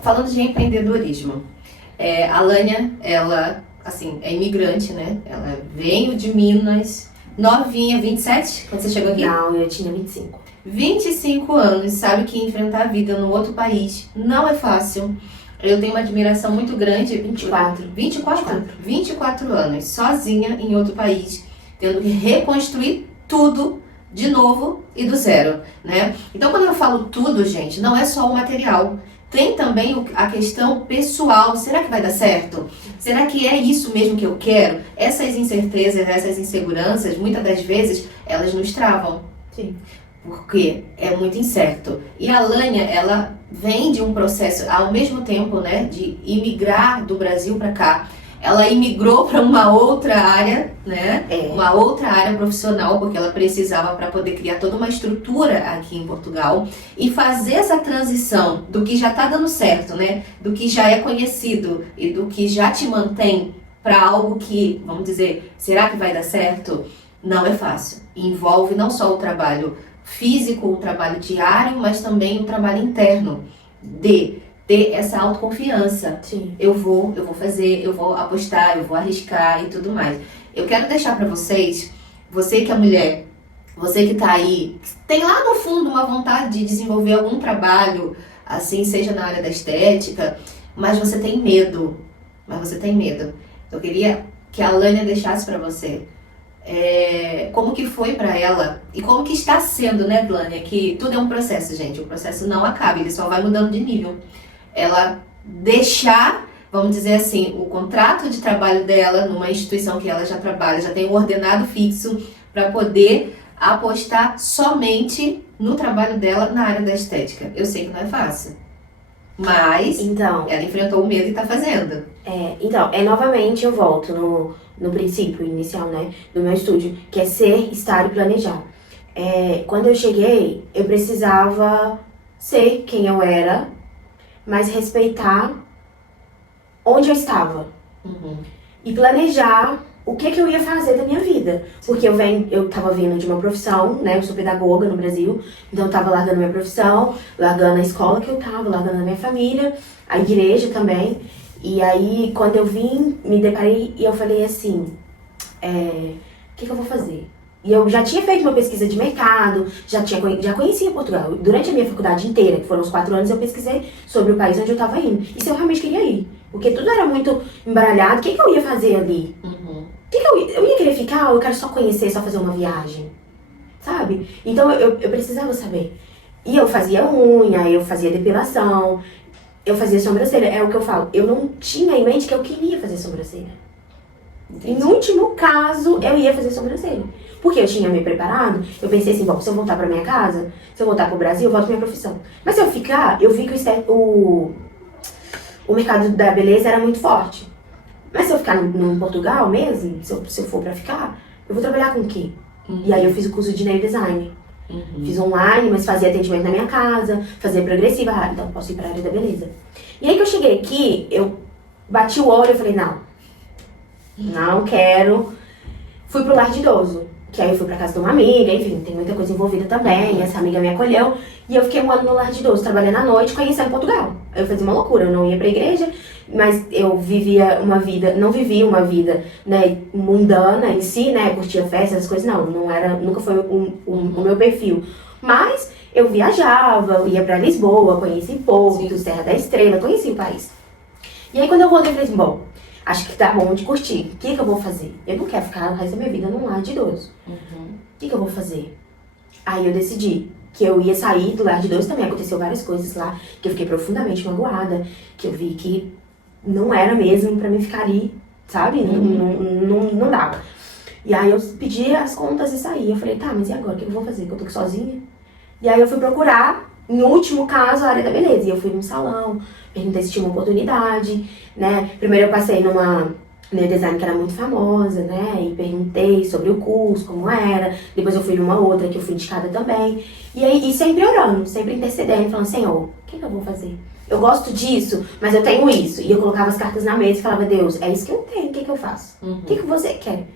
falando de empreendedorismo, a Lânia, ela, assim, é imigrante, né? Ela veio de Minas, novinha, 27, quando você chegou aqui? Não, eu tinha 25. 25 anos, sabe que enfrentar a vida no outro país não é fácil. Eu tenho uma admiração muito grande. 24. 24? 24 anos, sozinha em outro país, tendo que reconstruir tudo de novo e do zero, né? Então, quando eu falo tudo, gente, não é só o material. Tem também a questão pessoal. Será que vai dar certo? Será que é isso mesmo que eu quero? Essas incertezas, essas inseguranças, muitas das vezes, elas nos travam. Sim. Porque é muito incerto. E a Lânia, ela vem de um processo, ao mesmo tempo, né, de imigrar do Brasil para cá. Ela imigrou para uma outra área, né? Uma outra área profissional, porque ela precisava para poder criar toda uma estrutura aqui em Portugal e fazer essa transição do que já está dando certo, né? Do que já é conhecido e do que já te mantém para algo que, vamos dizer, será que vai dar certo? Não é fácil. Envolve não só o trabalho físico, o trabalho diário, mas também o trabalho interno de ter essa autoconfiança. Sim. Eu vou fazer, eu vou apostar, eu vou arriscar e tudo mais. Eu quero deixar pra vocês, você que é mulher, você que tá aí, tem lá no fundo uma vontade de desenvolver algum trabalho, assim, seja na área da estética, mas você tem medo. Eu queria que a Lânia deixasse pra você como que foi pra ela e como que está sendo, né, Lânia? Que tudo é um processo, gente. O processo não acaba, ele só vai mudando de nível. Ela deixar, vamos dizer assim, o contrato de trabalho dela numa instituição que ela já trabalha, já tem um ordenado fixo para poder apostar somente no trabalho dela na área da estética. Eu sei que não é fácil, mas Então, ela enfrentou o medo e tá fazendo. Novamente eu volto no princípio inicial, né, do meu estúdio, que é ser, estar e planejar. Quando eu cheguei, eu precisava ser quem eu era, mas respeitar onde eu estava. E planejar o que eu ia fazer da minha vida. Porque eu tava vindo de uma profissão, né? Eu sou pedagoga no Brasil, então eu tava largando minha profissão, largando a escola que eu tava, largando a minha família, a igreja também. E aí, quando eu vim, me deparei e eu falei assim, o que eu vou fazer? E eu já tinha feito uma pesquisa de mercado, já conhecia Portugal. Durante a minha faculdade inteira, que foram uns 4 anos, eu pesquisei sobre o país onde eu estava indo. E se eu realmente queria ir. Porque tudo era muito embaralhado. O que eu ia fazer ali? Eu ia querer ficar ou eu quero só conhecer, só fazer uma viagem? Sabe? Então eu precisava saber. E eu fazia unha, eu fazia depilação, eu fazia sobrancelha. É o que eu falo. Eu não tinha em mente que eu queria fazer sobrancelha. E no último caso, eu ia fazer sobrancelha. Porque eu tinha me preparado, eu pensei assim, bom, se eu voltar pra minha casa, se eu voltar pro Brasil, eu volto pra minha profissão. Mas se eu ficar, eu vi que o mercado da beleza era muito forte. Mas se eu ficar no Portugal mesmo, se eu for pra ficar, eu vou trabalhar com o quê? E aí eu fiz o curso de nail design. Fiz online, mas fazia atendimento na minha casa, fazia progressiva, então posso ir pra área da beleza. E aí que eu cheguei aqui, eu bati o olho e falei, não quero. Fui pro lar de idoso, que aí eu fui pra casa de uma amiga, enfim, tem muita coisa envolvida também, essa amiga me acolheu. E eu fiquei um ano no lar de idoso, trabalhando à noite, conhecendo Portugal. Eu fazia uma loucura, eu não ia pra igreja, mas eu não vivia uma vida, né, mundana em si, né, curtia festas, essas coisas, nunca foi o meu perfil. Mas eu viajava, eu ia pra Lisboa, conheci Porto, Serra da Estrela, conheci o país. E aí quando eu voltei, eu falei assim, bom, acho que tá bom de curtir. O que eu vou fazer? Eu não quero ficar o resto da minha vida num lar de idoso. O que eu vou fazer? Aí eu decidi que eu ia sair do lar de idoso. Também aconteceu várias coisas lá, que eu fiquei profundamente magoada, que eu vi que não era mesmo pra mim ficar ali, sabe? Não dava. E aí eu pedi as contas e saí. Eu falei, tá, mas e agora? O que eu vou fazer? Que eu tô aqui sozinha? E aí eu fui procurar, no último caso, a área da beleza. E eu fui num salão, perguntei se tinha uma oportunidade, né? Primeiro eu passei Neurodesign, que era muito famosa, né? E perguntei sobre o curso, como era. Depois eu fui numa outra que eu fui indicada também. E aí, e sempre orando, sempre intercedendo, falando, Senhor, o que eu vou fazer? Eu gosto disso, mas eu tenho isso. E eu colocava as cartas na mesa e falava, Deus, é isso que eu tenho, o que eu faço? O que você quer?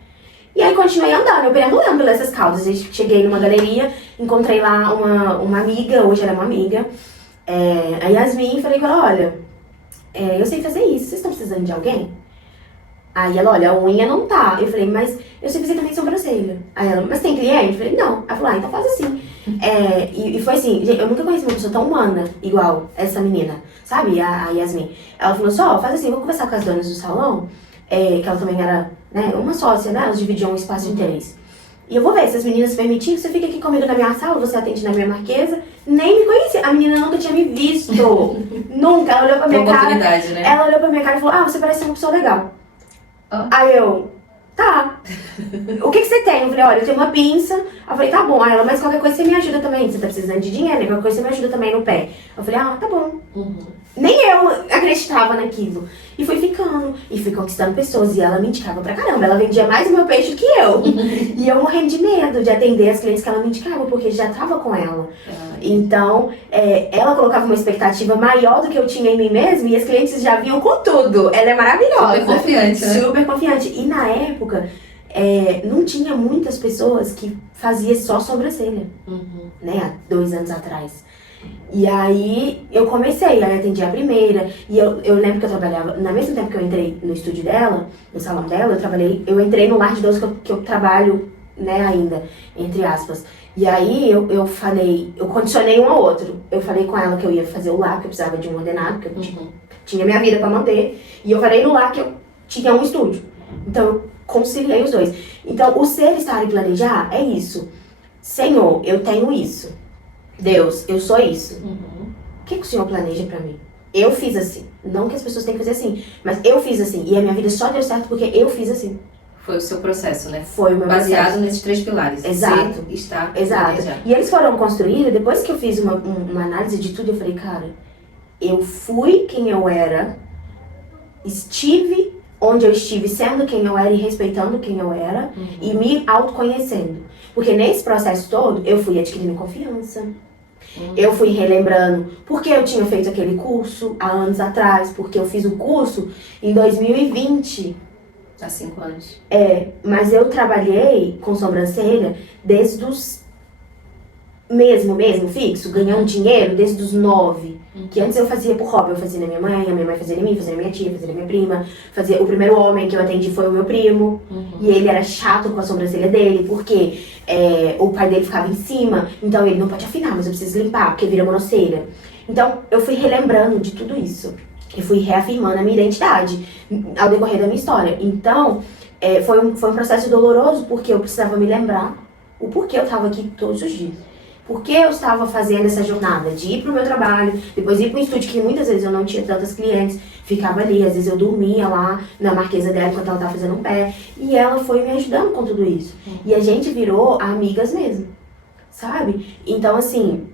E aí continuei andando, eu perambulando pelas caldas. Cheguei numa galeria, encontrei lá uma amiga, hoje ela é uma amiga, a Yasmin, e falei com ela, olha, eu sei fazer isso, vocês estão precisando de alguém? Aí ela, olha, a unha não tá. Eu falei, mas eu sei fazer também sobrancelha. Aí ela, mas tem cliente? Eu falei, não. Ela falou, então faz assim. E foi assim, gente, eu nunca conheci uma pessoa tão humana igual essa menina, sabe? A Yasmin. Ela falou só, faz assim, vou conversar com as donas do salão, que ela também era, né, uma sócia, né? Elas dividiam um espaço de 3. E eu vou ver se as meninas permitirem, você fica aqui comigo na minha sala, você atende na minha marquesa. Nem me conhecia. A menina nunca tinha me visto. Nunca. Ela olhou pra minha cara. Né? Ela olhou pra minha cara e falou, você parece uma pessoa legal. Aí eu, tá. O que você tem? Eu falei, olha, eu tenho uma pinça. Eu falei, tá bom. Aí ela, mas qualquer coisa você me ajuda também. Você tá precisando de dinheiro, qualquer coisa você me ajuda também no pé. Eu falei, tá bom. Nem eu acreditava naquilo. E fui ficando, e fui conquistando pessoas. E ela me indicava pra caramba. Ela vendia mais o meu peixe do que eu. E eu morrendo de medo de atender as clientes que ela me indicava, porque já tava com ela. Então, ela colocava uma expectativa maior do que eu tinha em mim mesma. E as clientes já vinham com tudo. Ela é maravilhosa. Super confiante, né? Super confiante. E na época, não tinha muitas pessoas que faziam só sobrancelha. Né? Há 2 anos atrás. E aí eu comecei, aí atendi a primeira. E eu lembro que eu trabalhava, no mesmo tempo que eu entrei no estúdio dela, no salão dela, eu entrei no lar de idosos que eu trabalho, né, ainda, entre aspas. E aí eu falei, eu condicionei um ao outro. Eu falei com ela que eu ia fazer o lar, que eu precisava de um ordenado, que eu tinha minha vida pra manter. E eu falei no lar que eu tinha um estúdio. Então eu conciliei os dois. Então o ser, estar e planejar é isso. Senhor, eu tenho isso. Deus, eu sou isso. O que o Senhor planeja pra mim? Eu fiz assim. Não que as pessoas tenham que fazer assim, mas eu fiz assim. E a minha vida só deu certo porque eu fiz assim. Foi o seu processo, né? Foi o meu processo. Baseado nesses 3 pilares. Exato. Ser, estar, exato. planejar. E eles foram construídos, depois que eu fiz uma análise de tudo, eu falei, cara, eu fui quem eu era, estive onde eu estive sendo quem eu era e respeitando quem eu era e me autoconhecendo. Porque nesse processo todo, eu fui adquirindo confiança. Eu fui relembrando porque eu tinha feito aquele curso há anos atrás, porque eu fiz o curso em 2020. Há 5 anos. Mas eu trabalhei com sobrancelha desde os mesmo fixo, ganhando dinheiro desde os 9. Que antes eu fazia por hobby, eu fazia na minha mãe, a minha mãe fazia em mim, fazia na minha tia, fazia na minha prima. O primeiro homem que eu atendi foi o meu primo. E ele era chato com a sobrancelha dele, porque o pai dele ficava em cima, então ele não pode afinar, mas eu preciso limpar, porque vira monocelha. Então eu fui relembrando de tudo isso. E fui reafirmando a minha identidade ao decorrer da minha história. Então, foi um processo doloroso, porque eu precisava me lembrar o porquê eu estava aqui todos os dias. Por que eu estava fazendo essa jornada de ir pro meu trabalho, depois ir pro estúdio, que muitas vezes eu não tinha tantas clientes, ficava ali, às vezes eu dormia lá na marquesa dela enquanto ela estava fazendo um pé, e ela foi me ajudando com tudo isso. E a gente virou amigas mesmo, sabe? Então, assim,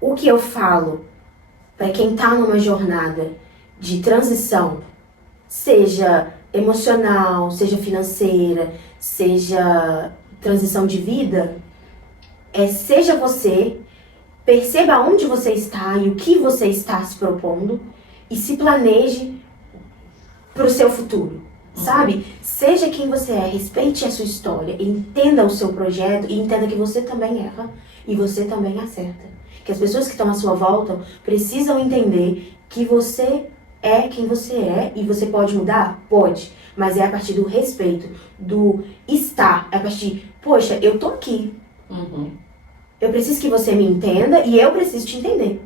o que eu falo para quem tá numa jornada de transição, seja emocional, seja financeira, seja transição de vida, seja você, perceba onde você está e o que você está se propondo e se planeje pro seu futuro, sabe? Seja quem você é, respeite a sua história, entenda o seu projeto e entenda que você também erra e você também acerta. Que as pessoas que estão à sua volta precisam entender que você é quem você é e você pode mudar? Pode, mas é a partir do respeito, do estar, é a partir, poxa, eu tô aqui. Eu preciso que você me entenda e eu preciso te entender.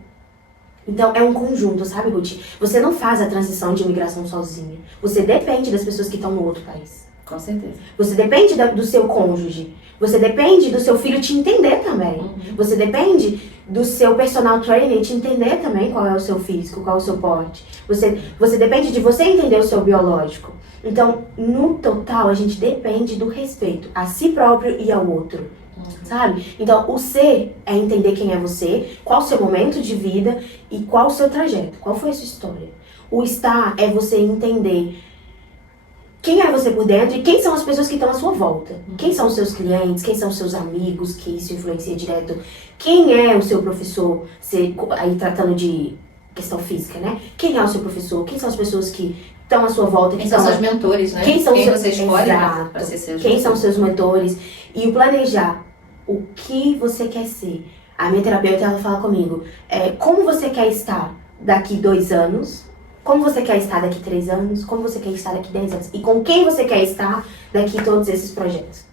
Então é um conjunto, sabe, Ruth? Você não faz a transição de imigração sozinha. Você depende das pessoas que estão no outro país. Com certeza. Você depende do seu cônjuge. Você depende do seu filho te entender também. Você depende do seu personal trainer te entender também qual é o seu físico, qual é o seu porte. Você depende de você entender o seu biológico. Então, no total, a gente depende do respeito a si próprio e ao outro. Sabe? Então, o ser é entender quem é você, qual o seu momento de vida e qual o seu trajeto, qual foi a sua história. O estar é você entender quem é você por dentro e quem são as pessoas que estão à sua volta. Quem são os seus clientes, quem são os seus amigos, que isso influencia direto. Quem é o seu professor, aí tratando de questão física, né? Quem é o seu professor, quem são as pessoas que estão à sua volta. Quem são seus mentores, né? Quem você escolhe para ser seus Quem são os seus mentores. E o planejar o que você quer ser. A minha terapeuta, ela fala comigo, como você quer estar daqui 2 anos, como você quer estar daqui 3 anos, como você quer estar daqui 10 anos. E com quem você quer estar daqui todos esses projetos.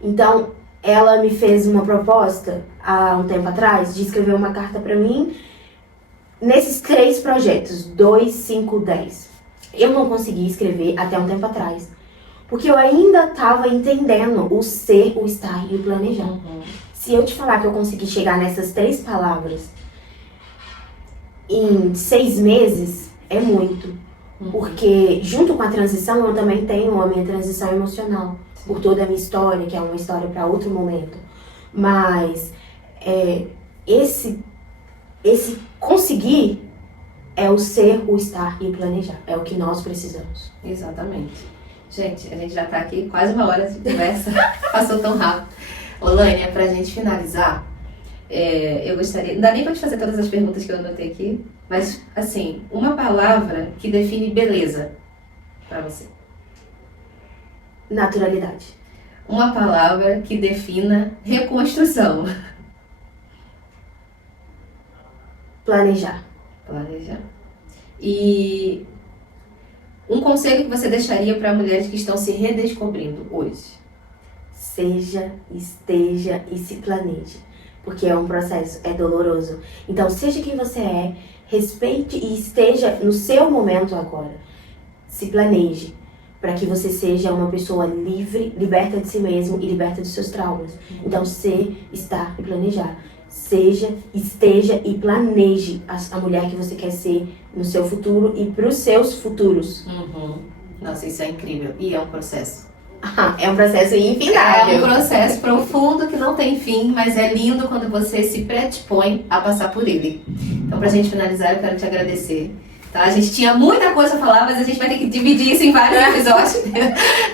Então, ela me fez uma proposta, há um tempo atrás, de escrever uma carta para mim, nesses 3 projetos, 2, 5, 10. Eu não consegui escrever até um tempo atrás. Porque eu ainda estava entendendo o ser, o estar e o planejar. Se eu te falar que eu consegui chegar nessas 3 palavras em 6 meses, é muito. Porque junto com a transição, eu também tenho a minha transição emocional. Por toda a minha história, que é uma história para outro momento. Mas esse conseguir é o ser, o estar e o planejar. É o que nós precisamos. Exatamente. Gente, a gente já tá aqui quase 1 hora de conversa. Passou tão rápido. Ô, Lânia, pra gente finalizar, eu gostaria... Não dá nem pra te fazer todas as perguntas que eu anotei aqui, mas, assim, uma palavra que define beleza pra você. Naturalidade. Uma palavra que defina reconstrução. Planejar. Planejar. E um conselho que você deixaria para mulheres que estão se redescobrindo hoje? Seja, esteja e se planeje. Porque é um processo, é doloroso. Então, seja quem você é, respeite e esteja no seu momento agora. Se planeje. Para que você seja uma pessoa livre, liberta de si mesmo e liberta dos seus traumas. Então, ser, estar e planejar. Seja, esteja e planeje a mulher que você quer ser no seu futuro e para os seus futuros. Nossa, isso é incrível. E é um processo. É um processo infindável. É um processo profundo que não tem fim, mas é lindo quando você se predispõe a passar por ele. Então, pra gente finalizar, eu quero te agradecer. Tá? A gente tinha muita coisa a falar, mas a gente vai ter que dividir isso em vários episódios.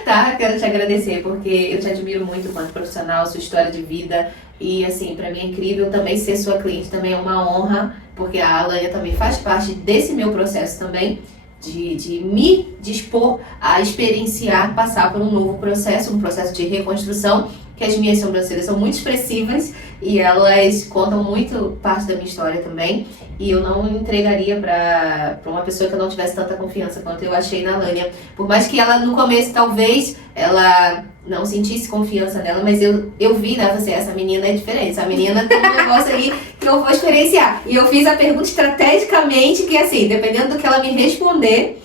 Tá? Quero te agradecer, porque eu te admiro muito enquanto profissional, sua história de vida. E, assim, pra mim é incrível também ser sua cliente. Também é uma honra, porque a Alânia também faz parte desse meu processo também. De me dispor a experienciar, passar por um novo processo, um processo de reconstrução, que as minhas sobrancelhas são muito expressivas e elas contam muito parte da minha história também. E eu não entregaria pra uma pessoa que eu não tivesse tanta confiança quanto eu achei na Lânia. Por mais que ela, no começo, talvez, ela não sentisse confiança nela, mas eu vi, né, você, essa menina é diferente, essa menina tem um negócio aí que eu vou experienciar. E eu fiz a pergunta estrategicamente, que assim, dependendo do que ela me responder,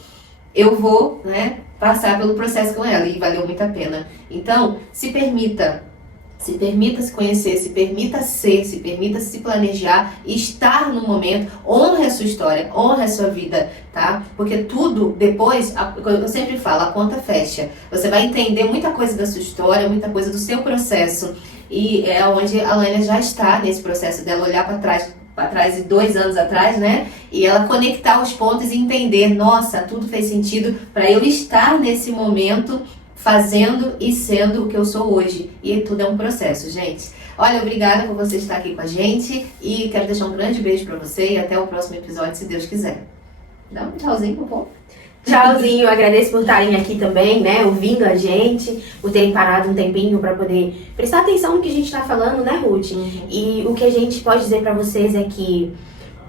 eu vou, né, passar pelo processo com ela, e valeu muito a pena. Então, se permita se conhecer, se permita ser, se permita se planejar, estar no momento, honre a sua história, honre a sua vida, tá? Porque tudo depois, eu sempre falo, a conta fecha. Você vai entender muita coisa da sua história, muita coisa do seu processo, e é onde a Lânia já está nesse processo dela olhar para trás, 2 anos atrás, né? E ela conectar os pontos e entender, nossa, tudo fez sentido para eu estar nesse momento fazendo e sendo o que eu sou hoje. E tudo é um processo, gente. Olha, obrigada por você estar aqui com a gente e quero deixar um grande beijo pra você e até o próximo episódio, se Deus quiser. Dá um tchauzinho pro povo. Tchauzinho, agradeço por estarem aqui também, né, ouvindo a gente, por terem parado um tempinho para poder prestar atenção no que a gente tá falando, né, Ruth? E o que a gente pode dizer para vocês é que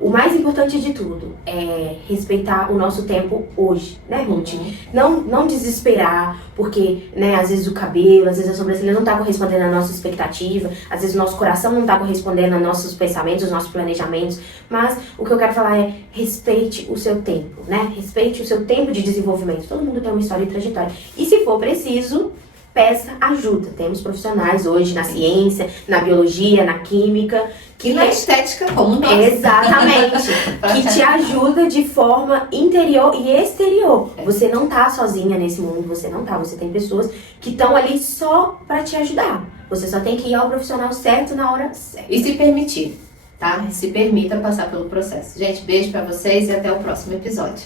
o mais importante de tudo é respeitar o nosso tempo hoje, né, Ruth? Não desesperar, porque, né, às vezes o cabelo, às vezes a sobrancelha não tá correspondendo à nossa expectativa, às vezes o nosso coração não tá correspondendo aos nossos pensamentos, aos nossos planejamentos, mas o que eu quero falar é respeite o seu tempo, né? Respeite o seu tempo de desenvolvimento. Todo mundo tem uma história e trajetória. E se for preciso, peça ajuda. Temos profissionais hoje na ciência, na biologia, na química, que na estética como nós. Exatamente. Que te ajuda de forma interior e exterior. Você não tá sozinha nesse mundo, você não tá. Você tem pessoas que estão ali só pra te ajudar. Você só tem que ir ao profissional certo na hora certa. E se permitir, tá? Se permita passar pelo processo. Gente, beijo pra vocês e até o próximo episódio.